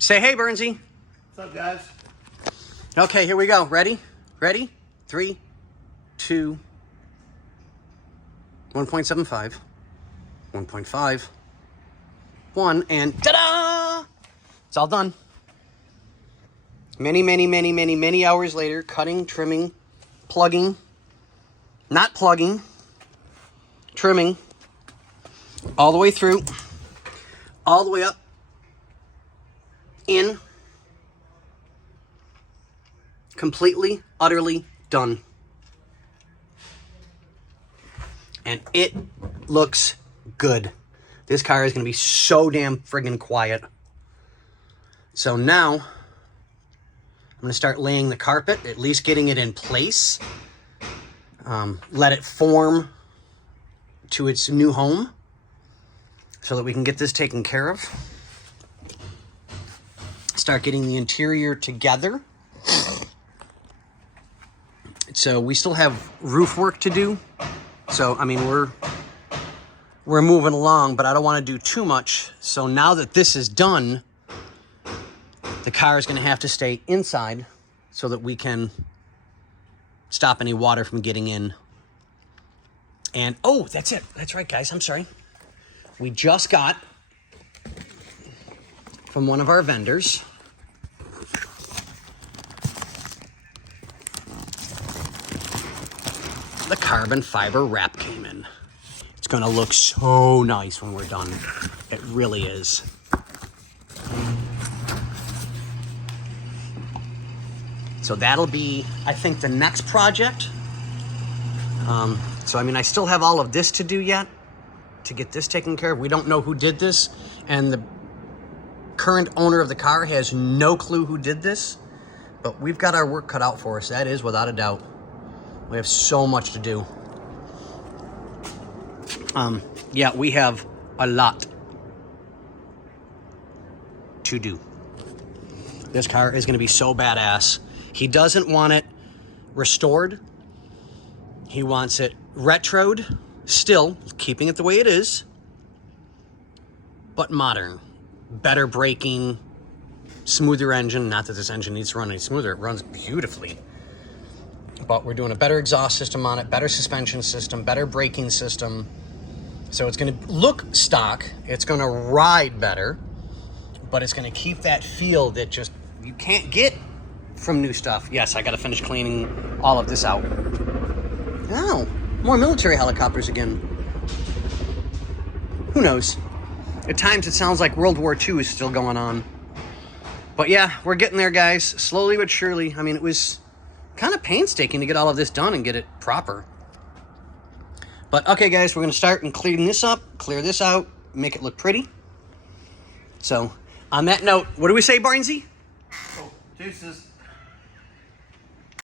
Say hey, Bernsey. What's up, guys? Okay, here we go. Ready? Ready? 3, 2, 1.75, 1.5, 1, and ta-da! It's all done. Many hours later, cutting, trimming, plugging, not plugging, trimming, all the way through, all the way up, in, completely, utterly done. And it looks good. This car is going to be so damn friggin' quiet. So now, I'm going to start laying the carpet, at least getting it in place. Let it form to its new home so that we can get this taken care of. Start getting the interior together. So we still have roof work to do. So, I mean, we're moving along, but I don't want to do too much. So now that this is done, the car is going to have to stay inside so that we can stop any water from getting in. And, oh, that's it. That's right, guys. I'm sorry. We just got from one of our vendors the carbon fiber wrap came in. It's going to look so nice when we're done. It really is. So that'll be, I think, the next project. So, I mean, I still have all of this to do yet to get this taken care of. We don't know who did this, and the current owner of the car has no clue who did this, but we've got our work cut out for us. That is without a doubt. We have so much to do. Yeah, we have a lot to do. This car is going to be so badass. He doesn't want it restored. He wants it retroed, still keeping it the way it is, but modern. Better braking, smoother engine. Not that this engine needs to run any smoother. It runs beautifully. But we're doing a better exhaust system on it, better suspension system, better braking system. So it's going to look stock. It's going to ride better, but it's going to keep that feel that just you can't get from new stuff. Yes, I got to finish cleaning all of this out. Oh, more military helicopters again. Who knows? At times it sounds like World War II is still going on. But yeah, we're getting there, guys. Slowly but surely. I mean, it was kind of painstaking to get all of this done and get it proper. But okay, guys, we're going to start and clean this up, clear this out, make it look pretty. So, on that note, what do we say, Barnesy? Oh, deuces.